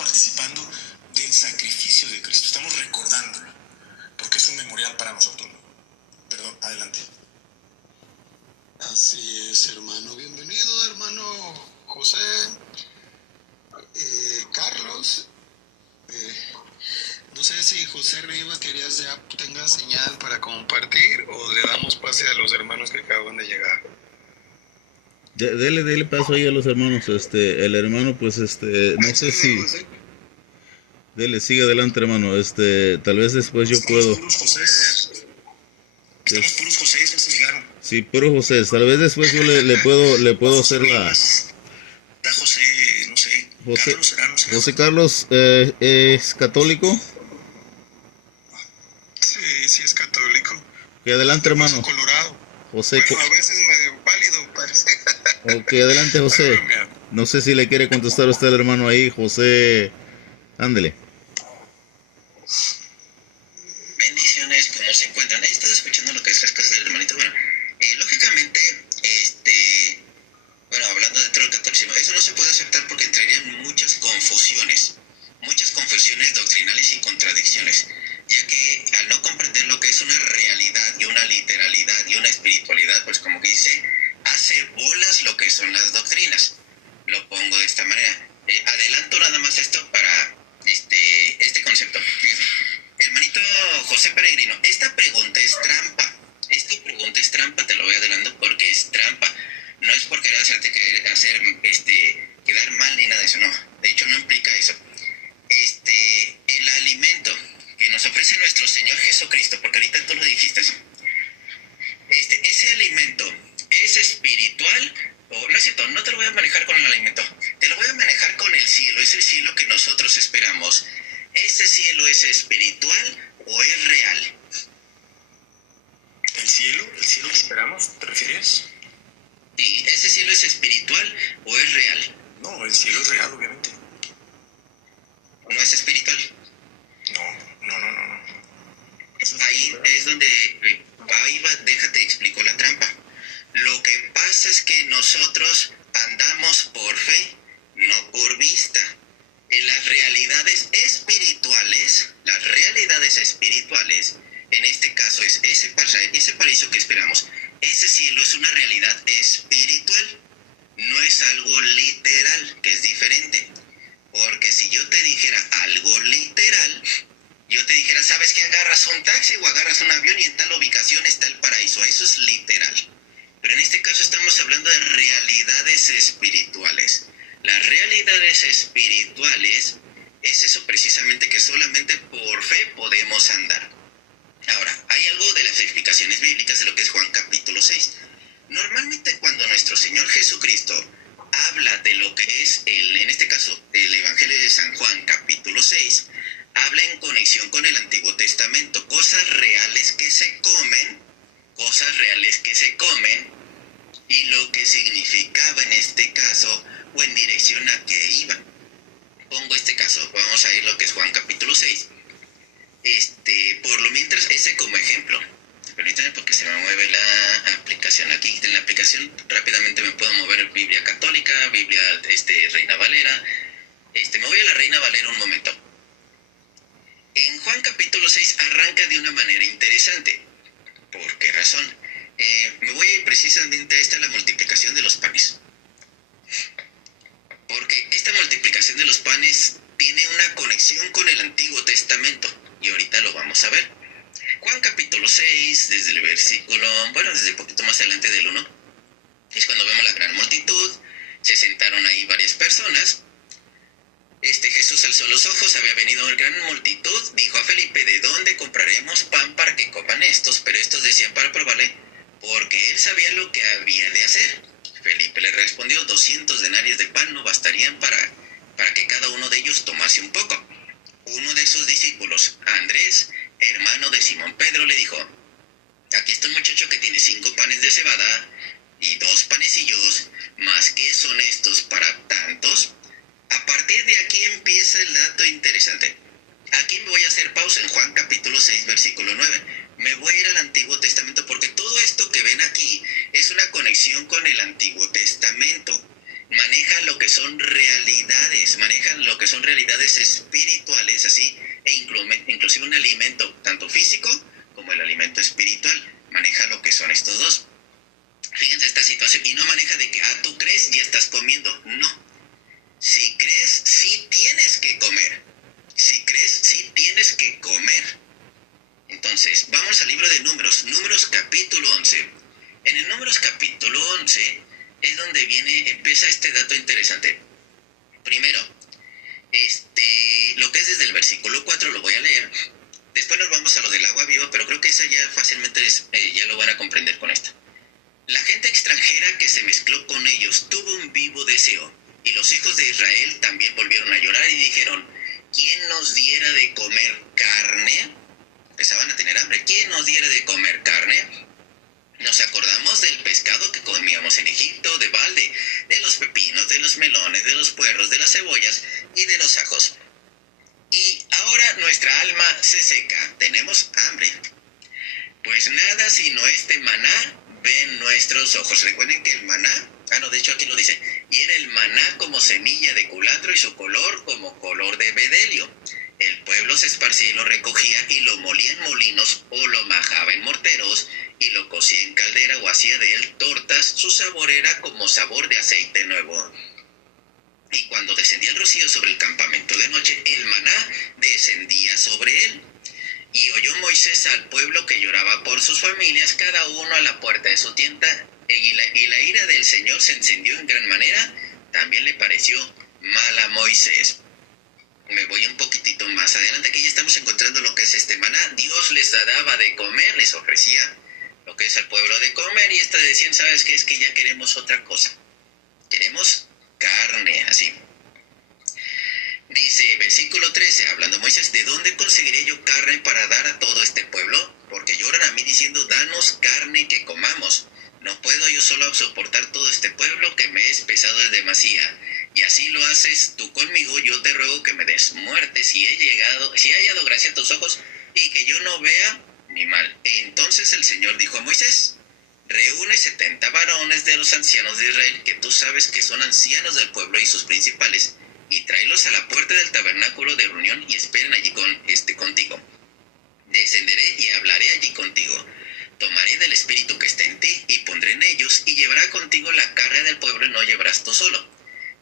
participando del sacrificio de Cristo, estamos recordándolo, porque es un memorial para nosotros. Perdón, adelante. Así es, hermano. Bienvenido, hermano José. Carlos. No sé si José Rivas querías ya tenga señal para compartir o le damos pase a los hermanos que acaban de llegar. Dele paso ahí a los hermanos. El hermano, pues, no sé si. Dele, sigue adelante, hermano. Tal vez después yo puedo. Estamos puros José, ya se llegaron. Sí, puro José. Tal vez después yo le puedo hacer la. Está José, no sé. José Carlos, ¿es católico? Sí es católico. Que adelante, hermano. Colorado. José. Bueno, a veces medio pálido parece. Ok, adelante, José. No sé si le quiere contestar a usted el hermano ahí, José. Ándele. Bendiciones, ¿cómo se encuentran? He estado escuchando lo que es las cosas del hermanito. Bueno, lógicamente, bueno, hablando dentro del catolicismo, eso no se puede aceptar porque entrarían muchas confusiones doctrinales y contradicciones, ya que al no comprender lo que es una realidad y una literalidad y una espiritualidad, pues como que dice, hace bolas lo que son las doctrinas. Lo pongo de esta manera. Adelanto nada más esto para este concepto. Hermanito José Peregrino, esta pregunta es trampa. Te lo voy adelantando porque es trampa. No es por querer hacerte quedar mal ni nada de eso, no. De hecho, no implica eso. El alimento que nos ofrece nuestro Señor Jesucristo, porque ahorita tú lo dijiste así. Ese alimento es espiritual, o no es cierto, no te lo voy a manejar con el alimento, te lo voy a manejar con el cielo, ese cielo que nosotros esperamos. ¿Ese cielo es espiritual o es real? ¿El cielo que esperamos, te refieres? Sí, ¿ese cielo es espiritual o es real? No, el cielo es real, obviamente. ¿No es espiritual? No. Ahí es donde, déjate explico la trampa. Lo que pasa es que nosotros andamos por fe, no por vista. En las realidades espirituales, en este caso es ese paraíso que esperamos. Ese cielo es una realidad espiritual, no es algo literal, que es diferente. Porque si yo te dijera algo literal, yo te dijera, ¿sabes que agarras un taxi o agarras un avión y en tal ubicación está el paraíso? Eso es literal. Pero en este caso estamos hablando de realidades espirituales. Las realidades espirituales es eso precisamente, que solamente por fe podemos andar. Ahora, hay algo de las explicaciones bíblicas de lo que es Juan capítulo 6. Normalmente cuando nuestro Señor Jesucristo habla de lo que es, en este caso, el Evangelio de San Juan capítulo 6, habla en conexión con el Antiguo Testamento, cosas reales que se comen, y lo que significaba en este caso, o en dirección a qué iba. Pongo este caso, vamos a ir lo que es Juan capítulo 6. Por lo mientras, ese como ejemplo. Permítanme porque se me mueve la aplicación aquí. En la aplicación rápidamente me puedo mover Biblia Católica, Biblia Reina Valera. Me voy a la Reina Valera un momento. En Juan capítulo 6 arranca de una manera interesante. ¿Por qué razón? Me voy a ir precisamente a la multiplicación de los panes. Porque esta multiplicación de los panes tiene una conexión con el Antiguo Testamento. Y ahorita lo vamos a ver. Juan capítulo 6, desde el versículo, desde un poquito más adelante del 1, es cuando vemos la gran multitud. Se sentaron ahí varias personas. Jesús alzó los ojos, había venido una gran multitud, dijo a Felipe, ¿de dónde compraremos pan para que coman estos? Pero estos decían para probarle, porque él sabía lo que había de hacer. Felipe le respondió, 200 denarios de pan no bastarían para que cada uno de ellos tomase un poco. Uno de sus discípulos, Andrés, hermano de Simón Pedro, le dijo, aquí está un muchacho que tiene 5 panes de cebada y 2 panecillos, ¿más qué son estos para tantos? A partir de aquí empieza el dato interesante. Aquí me voy a hacer pausa en Juan capítulo 6, versículo 9. Me voy a ir al Antiguo Testamento porque todo esto que ven aquí es una conexión con el Antiguo Testamento. maneja lo que son realidades, manejan lo que son realidades espirituales, así, e inclusive un alimento tanto físico como el alimento espiritual, maneja lo que son estos dos. Fíjense esta situación, y no maneja de que, tú crees, ya estás comiendo, no. Si crees, sí tienes que comer. Si crees, sí tienes que comer. Entonces, vamos al libro de Números, Números capítulo 11. En el Números capítulo 11 es donde empieza este dato interesante. Primero, lo que es desde el versículo 4 lo voy a leer. Después nos vamos a lo del agua viva, pero creo que esa ya fácilmente ya lo van a comprender con esto. La gente extranjera que se mezcló con ellos tuvo un vivo deseo, y los hijos de Israel también volvieron a llorar y dijeron, ¿quién nos diera de comer carne? Empezaban a tener hambre. ¿Quién nos diera de comer carne? Nos acordamos del pescado que comíamos en Egipto, de balde, de los pepinos, de los melones, de los puerros, de las cebollas y de los ajos. Y ahora nuestra alma se seca, tenemos hambre. Pues nada sino este maná ven nuestros ojos. Recuerden que el maná, de hecho aquí lo dice, y era el maná como semilla de culantro y su color como color de bedelio. El pueblo se esparcía y lo recogía y lo molía en molinos o lo majaba en morteros y lo cocía en caldera o hacía de él tortas. Su sabor era como sabor de aceite nuevo. Y cuando descendía el rocío sobre el campamento de noche, el maná descendía sobre él. Y oyó Moisés al pueblo que lloraba por sus familias, cada uno a la puerta de su tienda, y la ira del Señor se encendió en gran manera. También le pareció mal a Moisés. Me voy un poquitito más adelante, aquí ya estamos encontrando lo que es este maná. Dios les daba de comer, les ofrecía lo que es al pueblo de comer, y decían, ¿sabes qué? Es que ya queremos otra cosa. Queremos carne, así. Dice, versículo 13, hablando Moisés, ¿de dónde conseguiré yo carne para dar a todo este pueblo? Porque lloran a mí diciendo, danos carne que comamos. No puedo yo solo soportar todo este pueblo que me es pesado de demasía. Y así lo haces tú conmigo, yo te ruego que me des muerte si he hallado gracia a tus ojos y que yo no vea ni mal. Entonces el Señor dijo a Moisés, reúne 70 varones de los ancianos de Israel, que tú sabes que son ancianos del pueblo y sus principales, y tráelos a la puerta del tabernáculo de reunión y esperen allí contigo. Descenderé y hablaré allí contigo. Tomaré del espíritu que está en ti y pondré en ellos, y llevará contigo la carne del pueblo, y no llevarás tú solo.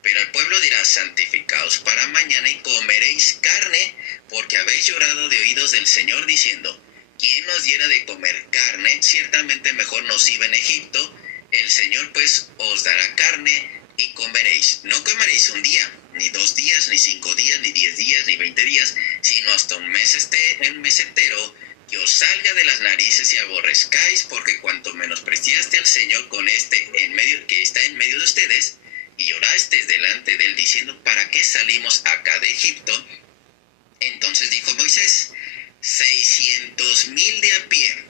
Pero el pueblo dirá, santificaos para mañana y comeréis carne, porque habéis llorado de oídos del Señor diciendo, ¿quién nos diera de comer carne? Ciertamente mejor nos iba en Egipto. El Señor pues os dará carne y comeréis. No comeréis un día, ni 2 días, ni 5 días, ni 10 días, ni 20 días, sino hasta un mes entero, que os salga de las narices y aborrezcáis, porque cuanto menospreciaste al Señor con que está en medio de ustedes, y llorasteis delante de él diciendo, ¿para qué salimos acá de Egipto? Entonces dijo Moisés, 600,000 de a pie.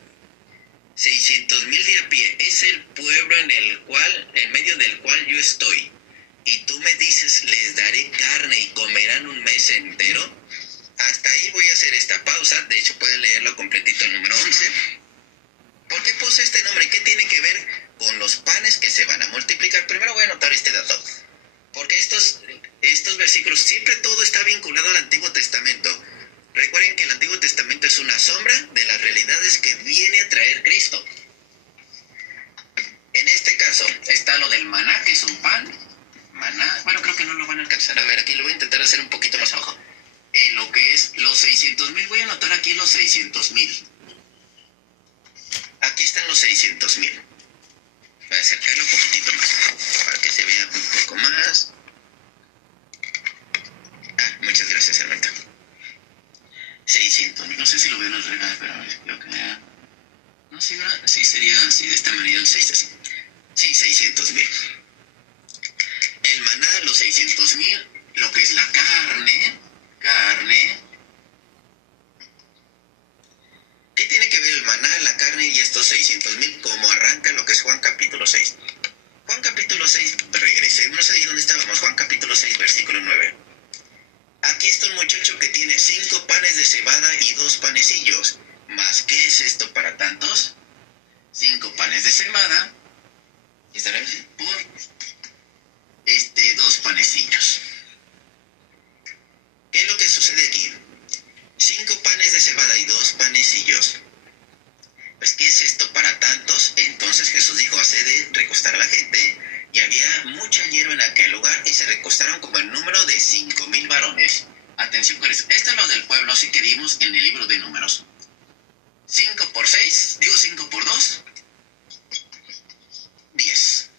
600,000 de a pie es el pueblo en medio del cual yo estoy. Y tú me dices, les daré carne y comerán un mes entero. Hasta ahí voy a hacer esta pausa. De hecho, pueden leerlo completito el número 11. ¿Por qué puse este nombre? ¿Qué tiene que ver con los panes que se van a multiplicar? Primero voy a anotar este dato. Porque estos versículos, siempre todo está vinculado al Antiguo Testamento. Recuerden que el Antiguo Testamento es una sombra de las realidades que viene a traer Cristo. En este caso está lo del maná, que es un pan. Maná, bueno, creo que no lo van a alcanzar a ver. Aquí lo voy a intentar hacer un poquito más abajo. Lo que es los 600,000, voy a anotar aquí los 600,000. Aquí están los 600,000. Voy a acercarlo un poquitito más para que se vea un poco más. Muchas gracias, hermanita. 600,000, no sé si lo veo en el regalo, pero creo que no sé, sí sería así, de esta manera, el 600,000. Sí, 600,000. El maná, los 600,000, lo que es la carne, 5,000 varones. Atención con esto. Esto es lo del pueblo, así que dimos en el libro de Números. 5 por 6, 5 por 2, 10.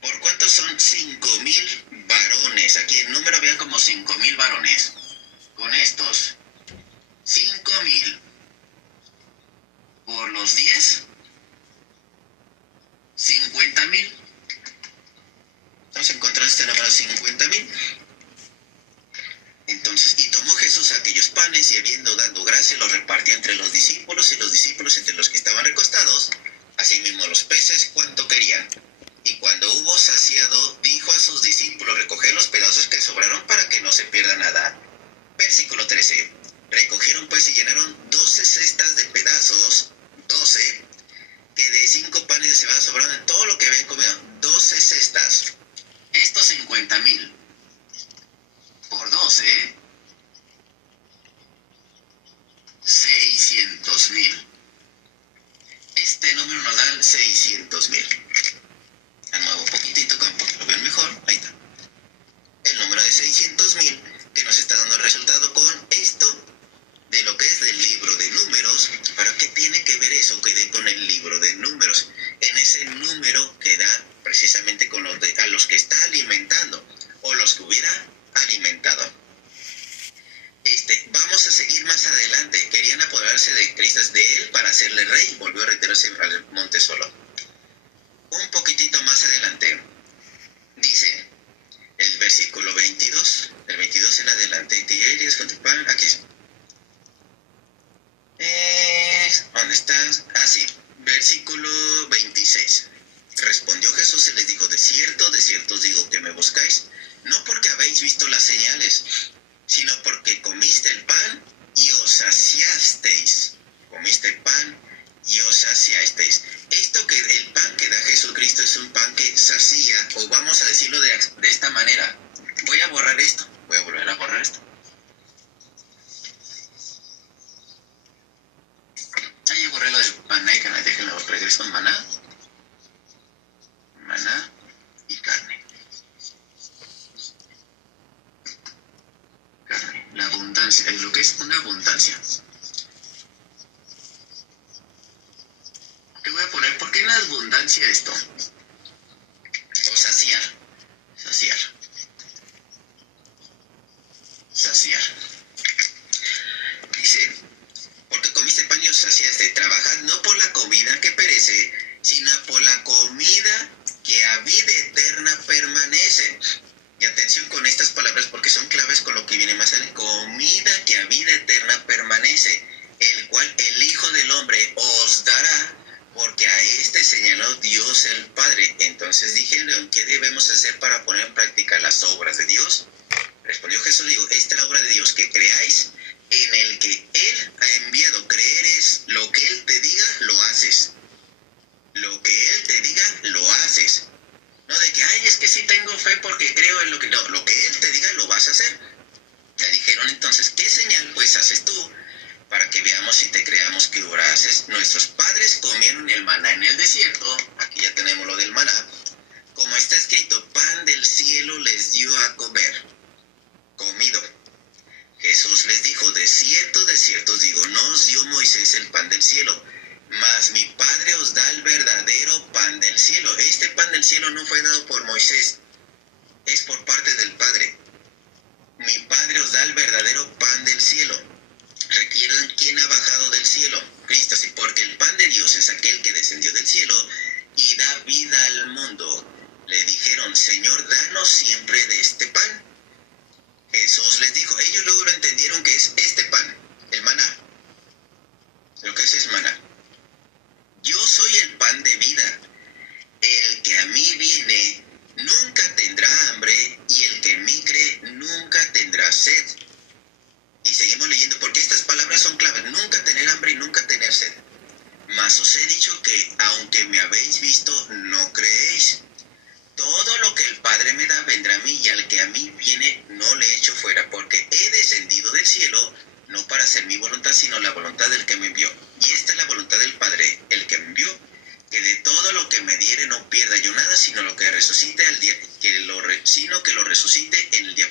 ¿Por cuántos son 5,000 varones? Aquí el número había como 5,000 varones. Con estos 5,000 por los 10, 50,000. Vamos a encontrar este número 50,000. Entonces, y tomó Jesús aquellos panes y habiendo dado gracia los repartió entre los discípulos y los discípulos entre los que estaban recostados, asimismo los peces cuanto querían. Y cuando hubo saciado, dijo a sus discípulos: recoged los pedazos que sobraron para que no se pierda nada. Versículo 13. Recogieron pues y llenaron 12 cestas de pedazos, 12, que de 5 panes de cebada sobraron en todo lo que habían comido. 12 cestas. Estos 50,000 por 12, 600,000. Este número nos da 600,000. Al nuevo poquitito, para que lo vean mejor. Ahí está. El número de 600,000 que nos está dando el resultado con esto de lo que es del libro de Números. ¿Para qué tiene que ver eso con el libro de Números? En ese número que da precisamente con a los que está alimentando o los que hubiera alimentado. Vamos a seguir más adelante. Querían apoderarse de Cristo, de él, para hacerle rey. Volvió a retirarse al monte solo. Un poquitito más adelante dice el versículo 22, el 22 en adelante. Aquí es. ¿Dónde estás? Sí, versículo 26. Respondió Jesús y les dijo: de cierto os digo que me buscáis, no porque habéis visto las señales, sino porque comiste el pan y os saciasteis. Comiste pan y os saciasteis. Esto que el pan que da Jesucristo es un pan que sacía, o vamos a decirlo de esta manera. Voy a borrar esto. Voy a volver a borrar esto. Ya borré lo del maná y carne. Déjenlo, regreso al maná. Maná y carne. La abundancia, lo que es una abundancia. Te voy a poner, ¿por qué la abundancia esto? O saciar. Dice: porque comiste pan y os saciaste. Trabajad no por la comida que perece, sino por la comida que a vida eterna permanece. Y atención con estas palabras porque son claves con lo que viene más adelante. Comida que a vida eterna permanece, el cual el Hijo del Hombre os dará, porque a este señaló Dios el Padre. Entonces dijeron: ¿qué debemos hacer para poner en práctica las obras de Dios? Respondió Jesús: digo, esta es la obra de Dios, que creáis en el que Él ha enviado. Creer es lo que Él te diga, lo haces. Lo que Él te diga, lo haces. No de que, es que sí tengo fe porque creo en lo que... No, lo que Él te diga, lo vas a hacer. Ya dijeron entonces: ¿qué señal pues haces tú para que veamos y te creamos que obra haces? Nuestros padres comieron el maná en el desierto. Aquí ya tenemos lo del maná. Como está escrito: pan del cielo les dio a comer. Comido. Jesús les dijo: de cierto os digo, no os dio Moisés el pan del cielo, mas mi Padre os da el verdadero pan del cielo. Este pan del cielo no fue dado por Moisés, es por parte del Padre. Mi Padre os da el verdadero pan del cielo. Recuerden quién ha bajado del cielo: Cristo. Sí, porque el pan de Dios es aquel que descendió del cielo y da vida al mundo. Le dijeron: Señor, danos siempre de este pan. Jesús les dijo, ellos luego lo entendieron que es este pan, el maná. Lo que es maná. Yo soy el pan de vida. El que a mí viene nunca tendrá hambre, y el que en mí cree nunca tendrá sed. Y seguimos leyendo, porque estas palabras son claves: nunca tener hambre y nunca tener sed. Mas os he dicho que, aunque me habéis visto, no creéis. Todo lo que el Padre me da vendrá a mí, y al que a mí viene no le echo fuera, porque he descendido del cielo, no para hacer mi voluntad, sino la voluntad del que me envió. Y esta es la voluntad del Padre, el que me envió, que de todo lo que me diere no pierda yo nada, sino lo que resucite al día, sino que lo resucite en el día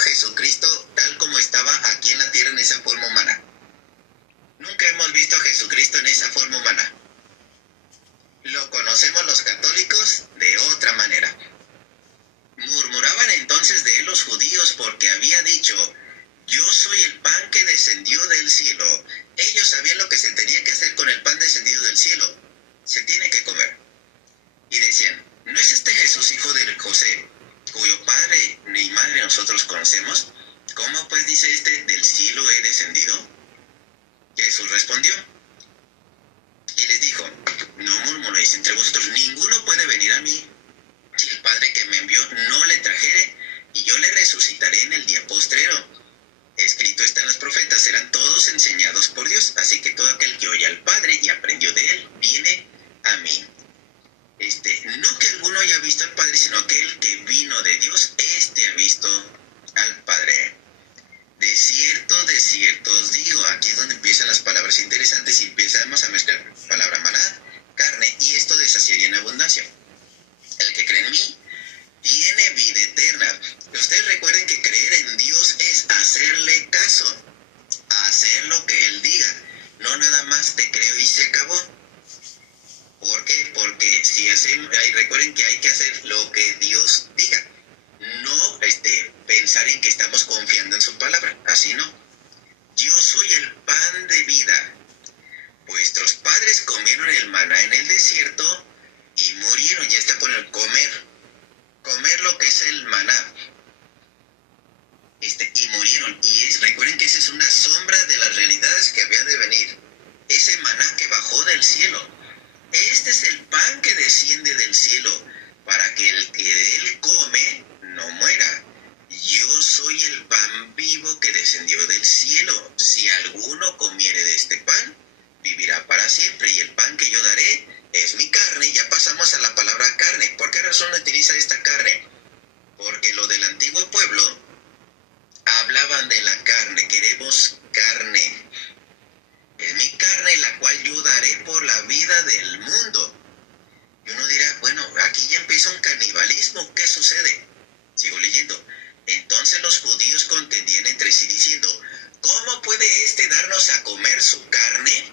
Jesucristo tal como estaba aquí en la tierra en esa forma humana. Nunca hemos visto a Jesucristo en esa forma humana. Lo conocemos los católicos de otra manera. Murmuraban entonces de él los judíos porque había dicho: yo soy el pan que descendió del cielo. Ellos sabían lo que se tenía que hacer con el pan descendido del cielo. Se tiene que comer. Y decían: ¿no es este Jesús hijo de José, cuyo padre ni madre nosotros conocemos? ¿Cómo pues dice este, del cielo he descendido? Jesús respondió y les dijo: no murmuréis entre vosotros, ninguno puede venir a mí si el Padre que me envió no le trajere, y yo le resucitaré en el día postrero. Escrito está en los profetas, serán todos enseñados por Dios, así que todo aquel que oye al Padre y aprendió de él, viene a mí. No que alguno haya visto al Padre, sino aquel que vino de Dios, ha visto al Padre. De cierto os digo, aquí es donde empiezan las palabras interesantes y empezamos a mezclar palabra maná, carne, y esto de saciedad en abundancia. El que cree en mí tiene vida eterna. Ustedes recuerden que creer en Dios es hacerle caso, hacer lo que Él diga, no nada más te creo y se acabó. ¿Por qué? Porque si hacemos, recuerden que hay que hacer lo que Dios diga, no pensar en que estamos confiando en su palabra, así no. Yo soy el pan de vida. Vuestros padres comieron el maná en el desierto y murieron. Ya está por el comer lo que es el maná, y murieron. Y recuerden que esa es una sombra de las realidades que había de venir, ese maná que bajó del cielo. Este es el pan que desciende del cielo, para que el que de él come no muera. Yo soy el pan vivo que descendió del cielo. Si alguno comiere de este pan, vivirá para siempre. Y el pan que yo daré es mi carne. Ya pasamos a la palabra carne. ¿Por qué razón utiliza esta carne? Porque lo del antiguo pueblo hablaban de la carne. Queremos carne. Es mi carne la cual yo daré por la vida del mundo. Y uno dirá: bueno, aquí ya empieza un canibalismo. ¿Qué sucede? Sigo leyendo. Entonces los judíos contendían entre sí diciendo: ¿cómo puede darnos a comer su carne?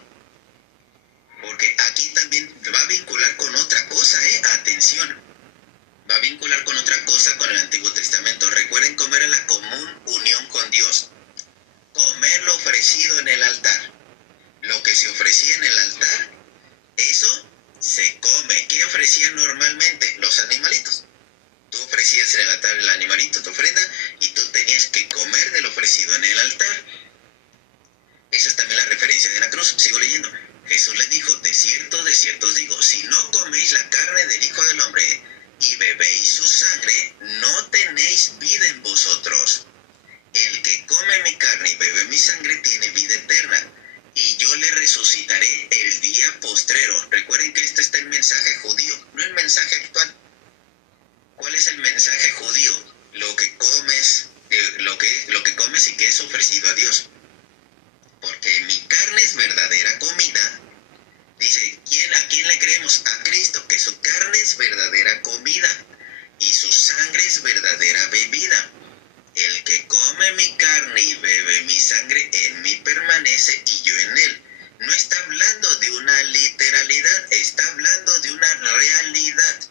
Porque aquí también va a vincular con otra cosa, atención. Va a vincular con otra cosa con el Antiguo Testamento. Recuerden cómo era la común unión con Dios. Comer lo ofrecido en el altar. Lo que se ofrecía en el altar, eso se come. ¿Qué ofrecían normalmente? Los animalitos. Tú ofrecías en el altar el animalito, tu ofrenda, y tú tenías que comer de lo ofrecido en el altar. Esa es también la referencia de la cruz. Sigo leyendo. Jesús les dijo: de cierto os digo, si no coméis la carne del Hijo del Hombre y bebéis su sangre, no tenéis vida en vosotros. El que come mi carne y bebe mi sangre tiene vida eterna, y yo le resucitaré el día postrero. Recuerden que este está el mensaje judío, no el mensaje actual. ¿Cuál es el mensaje judío? Lo que comes y que es ofrecido a Dios. Porque mi carne es verdadera comida. Dice, ¿a quién le creemos? A Cristo, que su carne es verdadera comida y su sangre es verdadera bebida. El que come mi carne y bebe mi sangre en mí permanece y yo en él. No está hablando de una literalidad, está hablando de una realidad.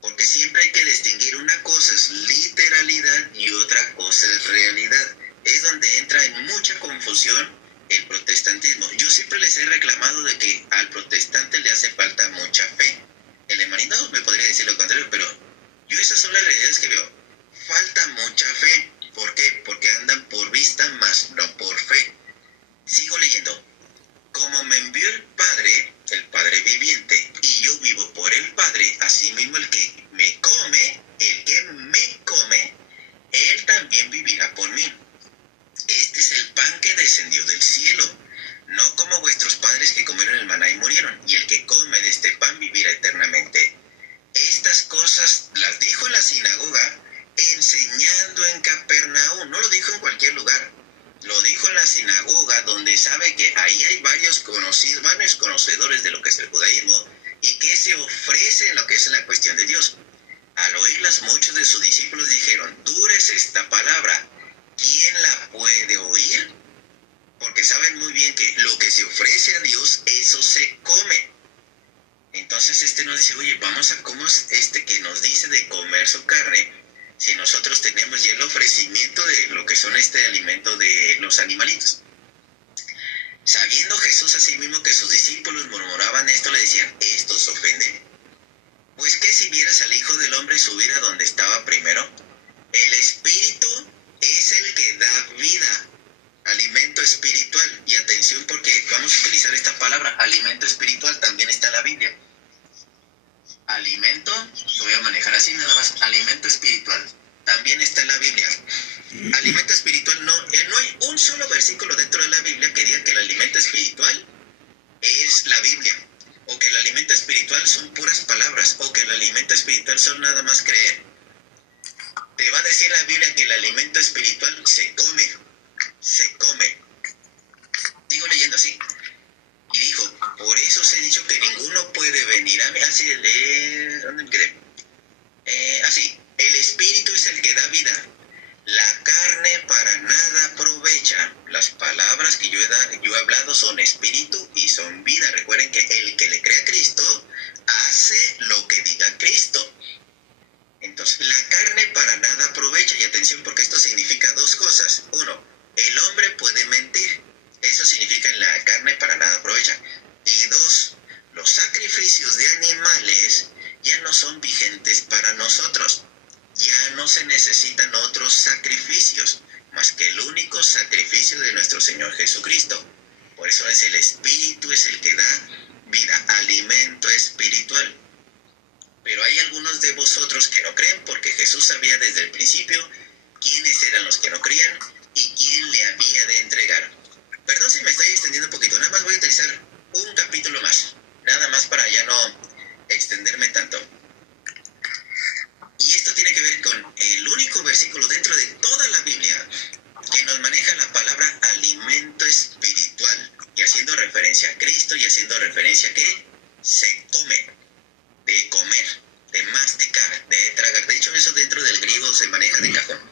Porque siempre hay que distinguir, una cosa es literalidad y otra cosa es realidad. Es donde entra en mucha confusión el protestantismo. Yo siempre les he reclamado de que al protestante le hace falta mucha fe. El hermanito me podría decir lo contrario, pero yo esas son las realidades que veo. Falta mucha fe. ¿Por qué? Porque andan por vista más no por fe. Sigo leyendo. Como me envió el Padre viviente, y yo vivo por el Padre, asimismo el que me come, él también vivirá por mí. Este es el pan que descendió del cielo, no como vuestros padres que comieron el maná y murieron, y el que come de este pan vivirá eternamente. Estas cosas las dijo en la sinagoga, enseñando en Capernaum. No lo dijo en cualquier lugar, lo dijo en la sinagoga, donde sabe que ahí hay varios conocedores de lo que es el judaísmo y que se ofrece en lo que es la cuestión de Dios. Al oírlas, muchos de sus discípulos dijeron: dura es esta palabra, que se ofrece a Dios, eso se come. Entonces nos dice, oye, ¿cómo es que nos dice de comer su carne? Si nosotros tenemos ya el ofrecimiento de lo que son alimento de los animalitos. Sabiendo Jesús así mismo que sus discípulos murmuraban esto, le decían, ¿estos ofenden? Pues que si vieras al Hijo del Hombre subir a donde estaba primero, el Espíritu es el que da vida, alimento espiritual. Y atención, porque vamos a utilizar esta palabra, alimento espiritual, también está en la Biblia. Alimento, lo voy a manejar así nada más, alimento espiritual, también está en la Biblia. Alimento espiritual, no hay un solo versículo dentro de la Biblia que diga que el alimento espiritual es la Biblia, o que el alimento espiritual son puras palabras, o que el alimento espiritual son nada más creer. Te va a decir la Biblia que el alimento espiritual se come. Sigo leyendo así. Y dijo, por eso os he dicho que ninguno puede venir a mí. Así, ¿dónde me quedé? Así, el Espíritu es el que da vida. La carne para nada aprovecha. Las palabras que yo he hablado son espíritu y son vida. Recuerden que el que le cree a Cristo hace lo que diga Cristo. Entonces, la carne para nada aprovecha. Y atención, porque esto significa dos cosas. Uno, el hombre puede mentir. Eso significa en la carne para nada aprovecha. Y dos, los sacrificios de animales ya no son vigentes para nosotros. Ya no se necesitan otros sacrificios, más que el único sacrificio de nuestro Señor Jesucristo. Por eso es el Espíritu, es el que da vida, alimento espiritual. Pero hay algunos de vosotros que no creen, porque Jesús sabía desde el principio quiénes eran los que no creían y quién le había de entregar. Perdón si me estoy extendiendo un poquito, nada más voy a utilizar un capítulo más, nada más para ya no extenderme tanto. Y esto tiene que ver con el único versículo dentro de toda la Biblia que nos maneja la palabra alimento espiritual, y haciendo referencia a Cristo y haciendo referencia a que se come, de comer, de masticar, de tragar. De hecho, eso dentro del griego se maneja de cajón.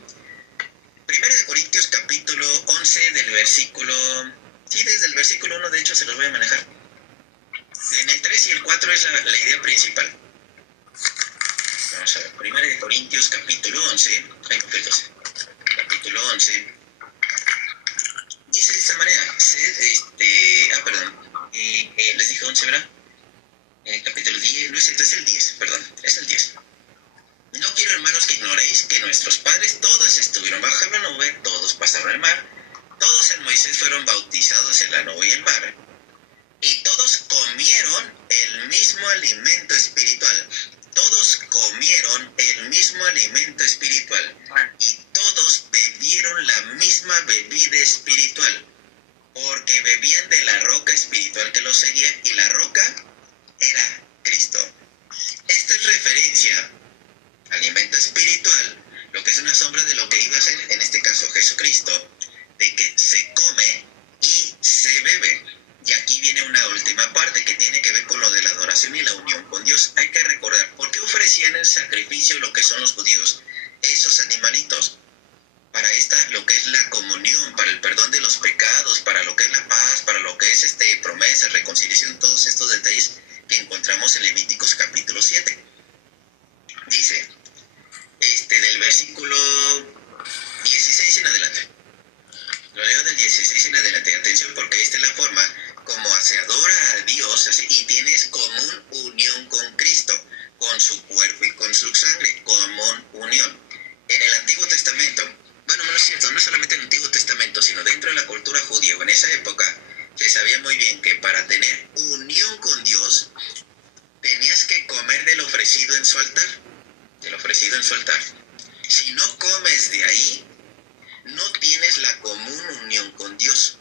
Primera de Corintios capítulo 11 del versículo... Sí, desde el versículo 1 de hecho se los voy a manejar. En el 3 y el 4 es la idea principal. Vamos a ver, Primera de Corintios capítulo 11, capítulo 11, dice de esta manera, les dije 11, ¿verdad? Capítulo 10, no es el 10, perdón, es el 10. No quiero, hermanos, que ignoréis que nuestros padres todos estuvieron bajo la nube, todos pasaron el mar, todos en Moisés fueron bautizados en la nube y el mar, y todos comieron el mismo alimento espiritual. Todos comieron el mismo alimento espiritual y todos bebieron la misma bebida espiritual, porque bebían de la roca espiritual que los seguía, y la roca era Cristo. Esta es referencia alimento espiritual, lo que es una sombra de lo que iba a ser, en este caso Jesucristo, de que se come y se bebe. Y aquí viene una última parte que tiene que ver con lo de la adoración y la unión con Dios. Hay que recordar, ¿por qué ofrecían el sacrificio lo que son los judíos? Esos animalitos, para lo que es la comunión, para el perdón de los pecados, para lo que es la paz, para lo que es promesa, reconciliación, todos estos detalles que encontramos en Levíticos capítulo 7. Dice, del versículo 16 en adelante. Lo leo del 16 en adelante. Atención, porque esta es la forma como se adora a Dios, y tienes común unión con Cristo, con su cuerpo y con su sangre, común unión. En el Antiguo Testamento, bueno, no es cierto, no solamente en el Antiguo Testamento, sino dentro de la cultura judía, en esa época se sabía muy bien que para tener unión con Dios tenías que comer del ofrecido en su altar, Si no comes de ahí, no tienes la común unión con Dios.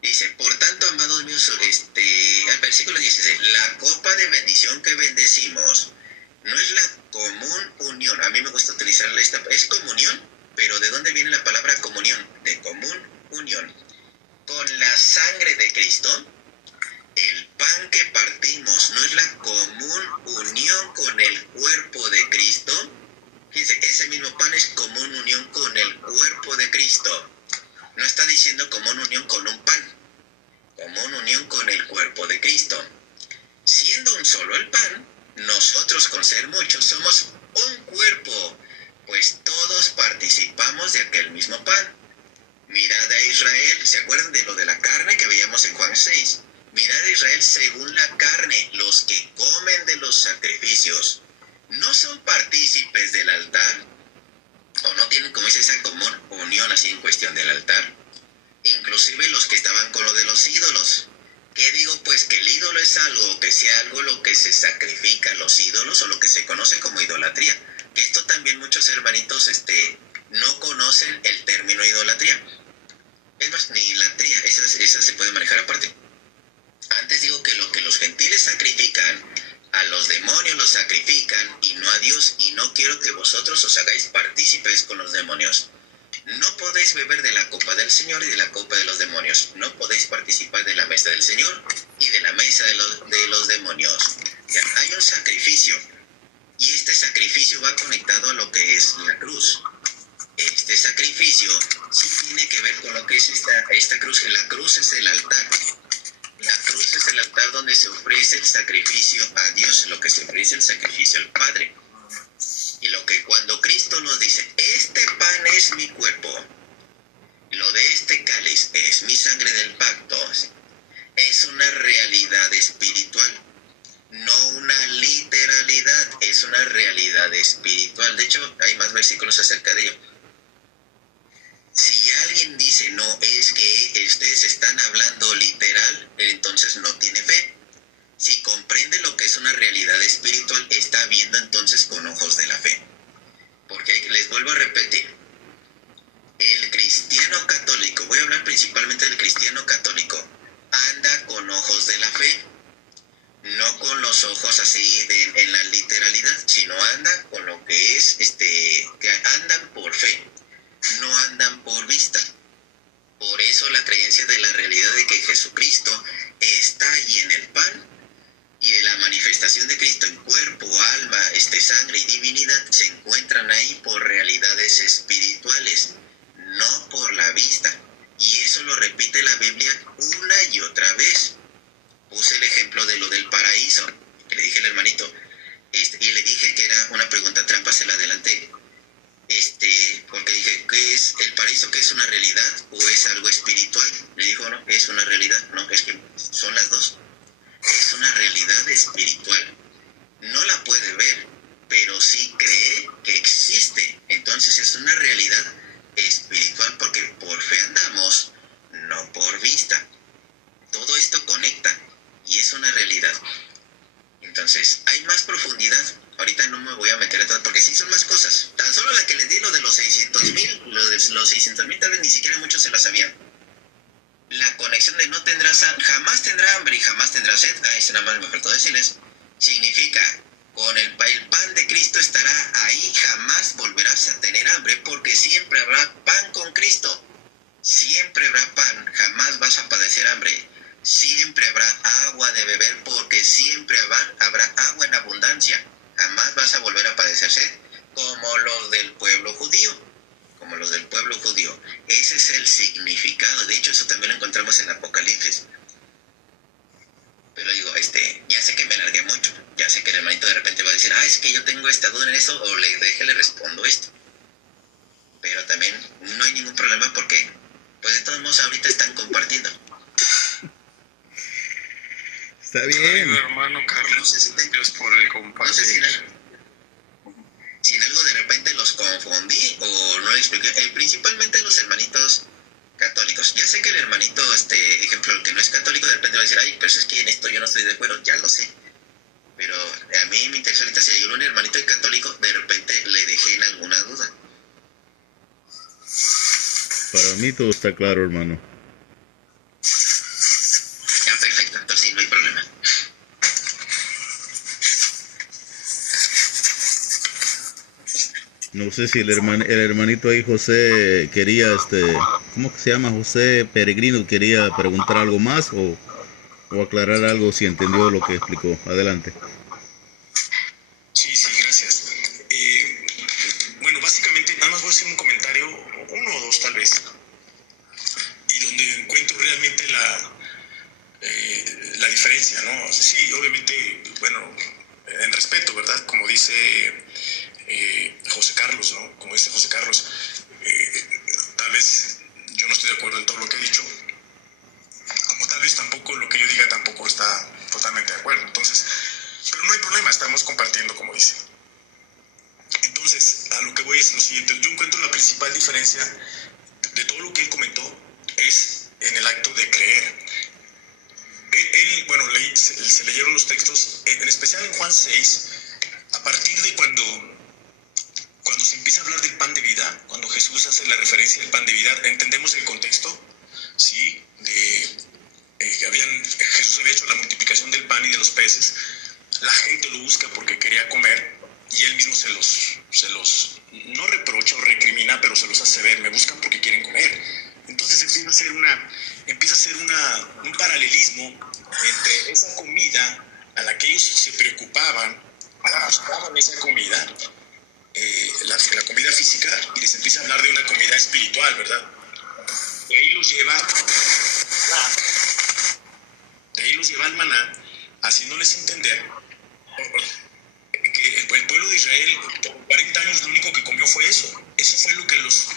Dice, por tanto, amados míos, al versículo 16, la copa de bendición que bendecimos no es la común unión. A mí me gusta utilizarla es comunión, pero ¿de dónde viene la palabra comunión? De común unión. Con la sangre de Cristo, el pan que partimos no es la común unión con el cuerpo de Cristo. Fíjense, ese mismo pan es común unión con el cuerpo de Cristo. No está diciendo común unión con un pan, común unión con el cuerpo de Cristo. Siendo un solo el pan, nosotros con ser muchos somos un cuerpo, pues todos participamos de aquel mismo pan. Mirad a Israel, ¿se acuerdan de lo de la carne que veíamos en Juan 6? Mirad a Israel según la carne, los que comen de los sacrificios, ¿no son partícipes del altar? ¿O no tienen, como dice, esa común unión así en cuestión del altar? Inclusive los que estaban con lo de los ídolos. ¿Qué digo? Pues que el ídolo es algo, que sea algo lo que se sacrifica a los ídolos o lo que se conoce como idolatría. Que esto también muchos hermanitos no conocen el término idolatría. Es más, ni idolatría, esa se puede manejar aparte. Antes digo que lo que los gentiles sacrifican, a los demonios los sacrifican y no a Dios, y no quiero que vosotros os hagáis partícipes con los demonios. No podéis beber de la copa del Señor y de la copa de los demonios. No podéis participar de la mesa del Señor y de la mesa de los demonios. Ya, hay un sacrificio, y este sacrificio va conectado a lo que es la cruz. Este sacrificio sí tiene que ver con lo que es esta cruz. La cruz es el altar. La cruz es el altar donde se ofrece el sacrificio a Dios, lo que se ofrece el sacrificio al Padre. Y lo que cuando Cristo nos dice, este pan es mi cuerpo, lo de este cáliz es mi sangre del pacto, es una realidad espiritual, no una literalidad, es una realidad espiritual. De hecho, hay más versículos acerca de ello. Si alguien dice, no, es que ustedes están hablando literal, entonces no tiene fe. Si comprende lo que es una realidad espiritual, está viendo entonces con ojos de la fe. Porque les vuelvo a repetir, el cristiano católico, voy a hablar principalmente del cristiano católico, anda con ojos de la fe, no con los ojos así en la literalidad, sino anda con lo que es, que andan por fe, no andan por vista. Por eso la creencia de la realidad de que Jesucristo está ahí en el pan, y de la manifestación de Cristo en cuerpo, alma, sangre y divinidad se encuentran ahí por realidades espirituales, no por la vista. Y eso lo repite la Biblia una y otra vez. Puse el ejemplo de lo del paraíso, que le dije al hermanito, y le dije que era una pregunta trampa, se la adelanté. Porque dije, ¿qué es el paraíso? ¿Qué es una realidad o es algo espiritual? Le dijo, no, es una realidad. No, es que son las dos. Es una realidad espiritual. No la puede ver, pero sí cree que existe. Entonces es una realidad espiritual porque por fe andamos, no por vista. Todo esto conecta y es una realidad. Entonces, hay más profundidad. Ahorita no me voy a meter atrás porque sí son más cosas. Tan solo la que les di, lo de los 600,000, los 600,000 tal vez ni siquiera muchos se la sabían. La conexión de jamás tendrá hambre y jamás tendrá sed, eso nada más me faltó decirles, significa, con el pan de Cristo estará ahí, jamás volverás a tener hambre, porque siempre habrá pan con Cristo, siempre habrá pan, jamás vas a padecer hambre, siempre habrá agua de beber, porque siempre habrá agua en abundancia, jamás vas a volver a padecer sed, como los del pueblo judío. Ese es el significado. De hecho, eso también lo encontramos en Apocalipsis. Pero digo, ya sé que me alargué mucho. Ya sé que el hermanito de repente va a decir, es que yo tengo esta duda en eso, o le respondo esto. Pero también no hay ningún problema porque, pues de todos modos, ahorita están compartiendo. Está bien. Hermano Carlos, No sé si gracias por el compartir. No sé si en algo de repente los confundí o no le expliqué. Principalmente los hermanitos católicos. Ya sé que el hermanito, ejemplo, el que no es católico, de repente va a decir, pero es que en esto yo no estoy de acuerdo, ya lo sé. Pero a mí me interesa ahorita si hay un hermanito católico, de repente le dejé en alguna duda. Para mí todo está claro, hermano. Ya, perfecto, entonces sí, no hay problema. No sé si el hermanito ahí, José, quería, ¿cómo que se llama? José Peregrino, quería preguntar algo más o aclarar algo si entendió lo que explicó. Adelante. Sí, gracias. Bueno, básicamente nada más voy a hacer un comentario, uno o dos tal vez, y donde encuentro realmente la diferencia, ¿no? Sí, obviamente, bueno, en respeto, ¿verdad? Como dice José Carlos, ¿no? Como dice José Carlos, tal vez yo no estoy de acuerdo en todo lo que he dicho, como tal vez tampoco lo que yo diga tampoco está totalmente de acuerdo. Entonces, pero no hay problema, estamos compartiendo, como dice. Entonces, a lo que voy es lo siguiente. Yo encuentro la principal diferencia de todo lo que él comentó es en el acto de creer. Bueno, se leyeron los textos, en especial en Juan 6, a partir de cuando se empieza a hablar del pan de vida, cuando Jesús hace la referencia al pan de vida, entendemos el contexto, ¿sí? Jesús había hecho la multiplicación del pan y de los peces, la gente lo busca porque quería comer, y él mismo se los no reprocha o recrimina, pero se los hace ver, me buscan porque quieren comer. Entonces empieza a ser un paralelismo entre esa comida a la que ellos se preocupaban, buscaban esa comida, la comida física, y les empieza a hablar de una comida espiritual, ¿verdad? De ahí los lleva al maná, haciéndoles entender que el pueblo de Israel por 40 años lo único que comió fue eso. Eso fue lo que los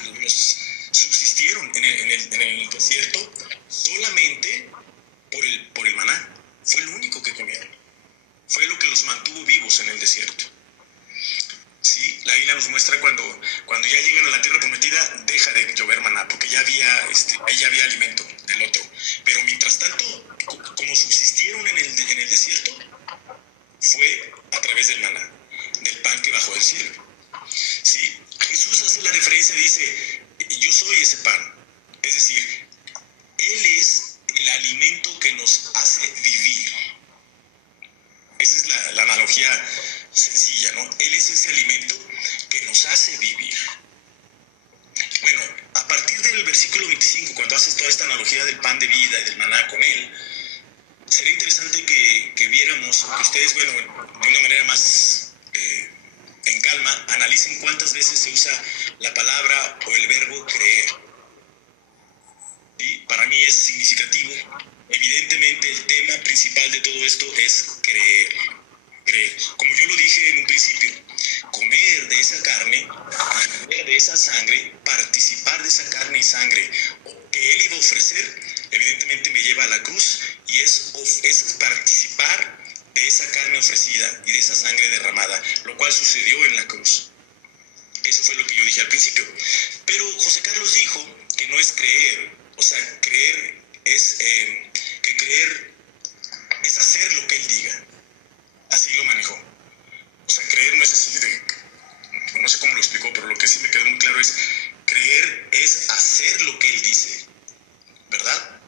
subsistieron en el desierto, solamente por el maná. Fue lo único que comieron. Fue lo que los mantuvo vivos en el desierto. Sí, la Biblia nos muestra cuando ya llegan a la tierra prometida, deja de llover maná, porque ya había alimento del otro. Pero mientras tanto, como subsistieron en el desierto, fue a través del maná, del pan que bajó del cielo. ¿Sí? Jesús hace la referencia y dice, yo soy ese pan. Es decir, Él es el alimento que nos hace vivir. Esa es la analogía sencilla, ¿no? Él es ese alimento que nos hace vivir. Bueno, a partir del versículo 25, cuando haces toda esta analogía del pan de vida y del maná con Él, sería interesante que viéramos, que ustedes, bueno, de una manera más en calma, analicen cuántas veces se usa la palabra o el verbo creer. ¿Sí? Para mí es significativo. Evidentemente el tema principal de todo esto es creer. Como yo lo dije en un principio, comer de esa carne, beber de esa sangre, participar de esa carne y sangre que Él iba a ofrecer, evidentemente me lleva a la cruz y es participar de esa carne ofrecida y de esa sangre derramada, lo cual sucedió en la cruz. Eso fue lo que yo dije al principio. Pero José Carlos dijo que no es creer, o sea, creer es hacer lo que Él diga. Así lo manejó. O sea, creer no es así no sé cómo lo explicó, pero lo que sí me quedó muy claro es, creer es hacer lo que Él dice, ¿verdad?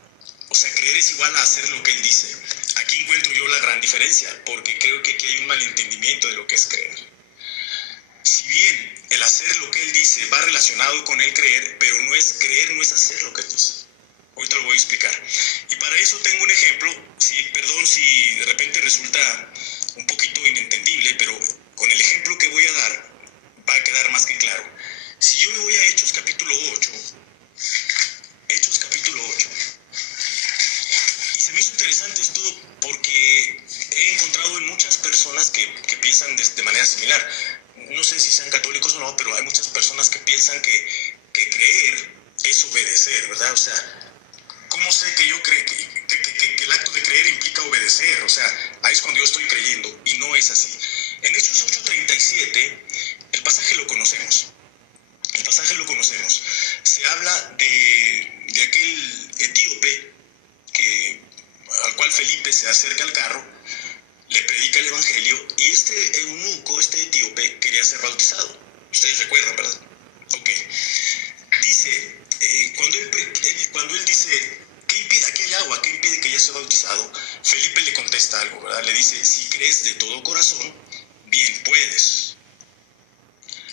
O sea, creer es igual a hacer lo que Él dice. Aquí encuentro yo la gran diferencia, porque creo que aquí hay un malentendimiento de lo que es creer. Si bien el hacer lo que Él dice va relacionado con el creer, pero creer no es hacer lo que Él dice. Ahorita lo voy a explicar. Y para eso tengo un ejemplo, perdón si de repente resulta un poquito inentendible, pero con el ejemplo que voy a dar va a quedar más que claro. Si yo me voy a Hechos capítulo 8, y se me hizo interesante esto porque he encontrado en muchas personas que piensan de manera similar. No sé si sean católicos o no, pero hay muchas personas que piensan que creer es obedecer, ¿verdad? O sea, ¿cómo sé que yo creo que el acto de creer implica obedecer? O sea, ahí es cuando yo estoy creyendo, y no es así. En Hechos 8:37, el pasaje lo conocemos. Se habla de aquel etíope al cual Felipe se acerca al carro, le predica el evangelio, y este eunuco, este etíope, quería ser bautizado. Ustedes recuerdan, ¿verdad? Ok. Dice, cuando él dice, ¿qué impide? Aquí hay agua, ¿qué impide que ya sea bautizado? Felipe le contesta algo, ¿verdad? Le dice, si crees de todo corazón, bien puedes.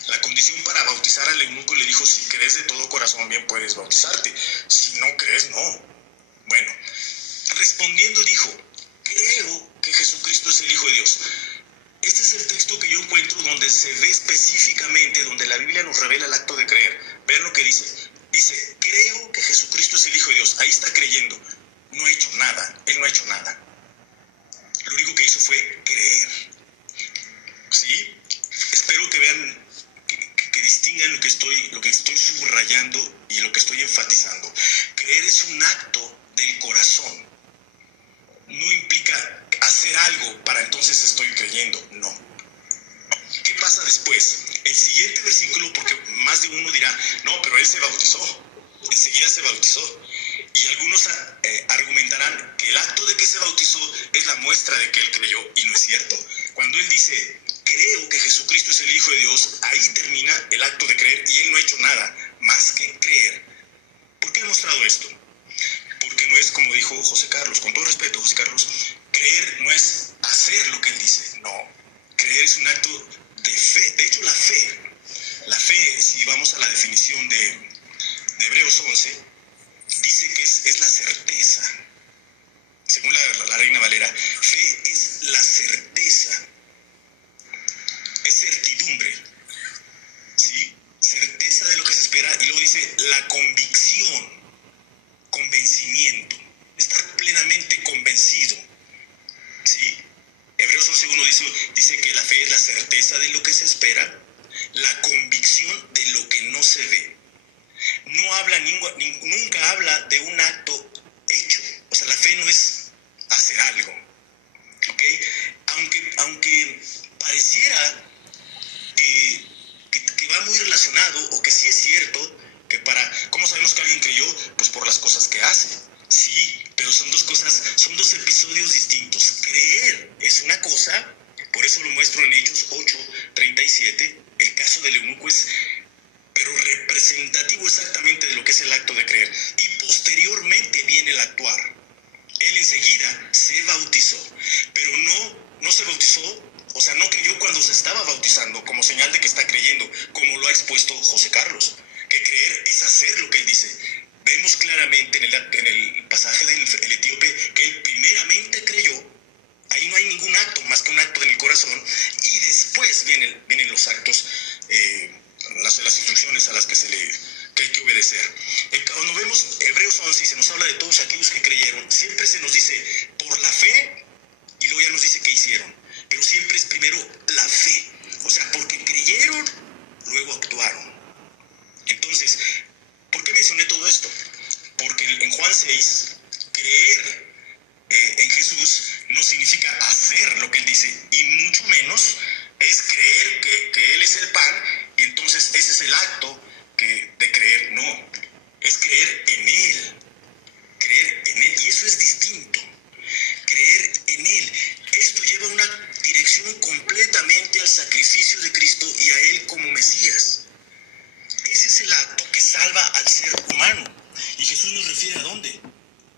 La condición para bautizar al eunuco, le dijo, si crees de todo corazón, bien puedes bautizarte. Si no crees, no. Bueno, respondiendo dijo, creo que Jesucristo es el Hijo de Dios. Este es el texto que yo encuentro donde se ve específicamente, donde la Biblia nos revela el acto de creer. Vean lo que dice. Dice, creo que Jesucristo es el Hijo de Dios. Ahí está creyendo. no ha hecho nada, él no ha hecho nada. Lo único que hizo fue creer. ¿Sí? Espero que vean, que distingan lo que estoy subrayando y lo que estoy enfatizando. Creer es un acto del corazón. No implica hacer algo para entonces estoy creyendo, no. ¿Qué pasa después? El siguiente versículo, porque más de uno dirá, no, pero él se bautizó, enseguida se bautizó. Y algunos argumentarán que el acto de que se bautizó es la muestra de que él creyó, y no es cierto. Cuando él dice, creo que Jesucristo es el Hijo de Dios, ahí termina el acto de creer y él no ha hecho nada más que creer. ¿Por qué he mostrado esto? Porque no es como dijo José Carlos, con todo respeto, José Carlos, creer no es hacer lo que él dice, no. Creer es un acto de fe. De hecho, la fe, si vamos a la definición de Hebreos 11, dice que es la certeza. Según la Reina Valera, fe es la certeza, es certidumbre, ¿sí? Certeza de lo que se espera, y luego dice la convicción, convencimiento, estar plenamente convencido, ¿sí? Hebreos 11:1 dice que la fe es la certeza de lo que se espera, la convicción de lo que no se ve. No habla nunca habla de un acto hecho. O sea, la fe no es hacer algo, ¿ok? Aunque pareciera que va muy relacionado, o que sí es cierto, que ¿cómo sabemos que alguien creyó? Pues por las cosas que hace. Sí, pero son dos episodios distintos. Creer es una cosa, por eso lo muestro en Hechos 8:37, el caso del eunuco es pero representativo exactamente de lo que es el acto de creer. Y posteriormente viene el actuar. Él enseguida se bautizó, pero no se bautizó, o sea, no creyó cuando se estaba bautizando, como señal de que está creyendo, como lo ha expuesto José Carlos, que creer es hacer lo que él dice. Vemos claramente en el pasaje del etíope que él primeramente creyó. Ahí no hay ningún acto más que un acto en el corazón, y después vienen los actos, las instrucciones a las que hay que obedecer. Cuando vemos Hebreos 11 y se nos habla de todos aquellos que creyeron, siempre se nos dice por la fe, y luego ya nos dice qué hicieron, pero siempre es primero la fe, o sea, porque creyeron, luego actuaron. Entonces, ¿por qué mencioné todo esto? Porque en Juan 6, creer en Jesús no significa hacer lo que él dice, y mucho menos es creer que él es el pan, y entonces ese es el acto de creer. No, es creer en él, y eso es distinto. Creer en él, esto lleva una dirección completamente al sacrificio de Cristo y a él como Mesías. Ese es el acto que salva al ser humano, y Jesús nos refiere ¿a dónde?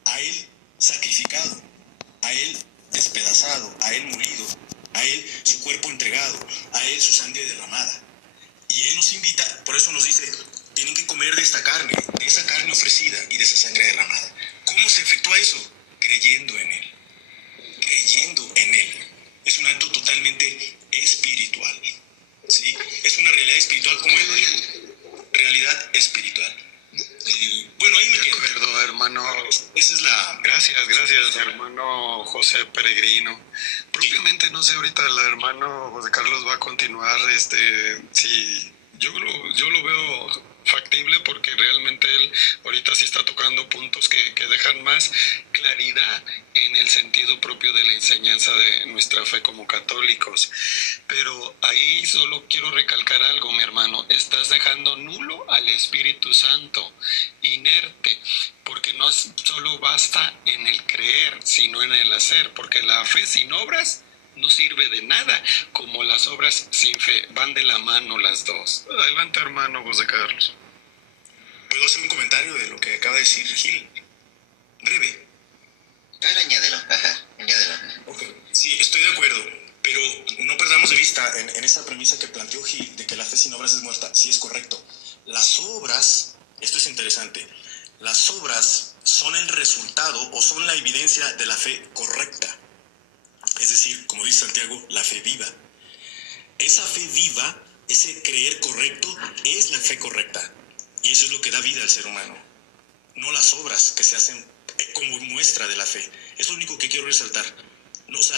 A él sacrificado, a él despedazado, a él molido, a él su cuerpo entregado, a él su sangre derramada. Y él nos invita, por eso nos dice, tienen que comer de esta carne, de esa carne ofrecida y de esa sangre derramada. ¿Cómo se efectúa eso? Creyendo en él. Creyendo en él. Es un acto totalmente espiritual, ¿sí? Es una realidad espiritual, como él lo dijo, realidad espiritual. Bueno, ahí me quedo. De acuerdo, hermano. Esa es la... Gracias, hermano José Peregrino. Propiamente, no sé, ahorita el hermano José Carlos va a continuar, sí, yo lo veo factible, porque realmente él ahorita sí está tocando puntos que dejan más claridad en el sentido propio de la enseñanza de nuestra fe como católicos. Pero ahí solo quiero recalcar algo, mi hermano: estás dejando nulo al Espíritu Santo, inerte, porque no solo basta en el creer, sino en el hacer, porque la fe sin obras no sirve de nada, como las obras sin fe, van de la mano las dos. Adelante, hermano José Carlos. ¿Puedo hacer un comentario de lo que acaba de decir Gil? Breve. Añádelo, añádelo. Ok, sí, estoy de acuerdo, pero no perdamos de vista en esa premisa que planteó Gil, de que la fe sin obras es muerta. Sí, es correcto. Las obras, esto es interesante, las obras son el resultado o son la evidencia de la fe correcta. Es decir, como dice Santiago, la fe viva. Esa fe viva, ese creer correcto, es la fe correcta. Y eso es lo que da vida al ser humano. No las obras que se hacen como muestra de la fe. Es lo único que quiero resaltar. No, o sea,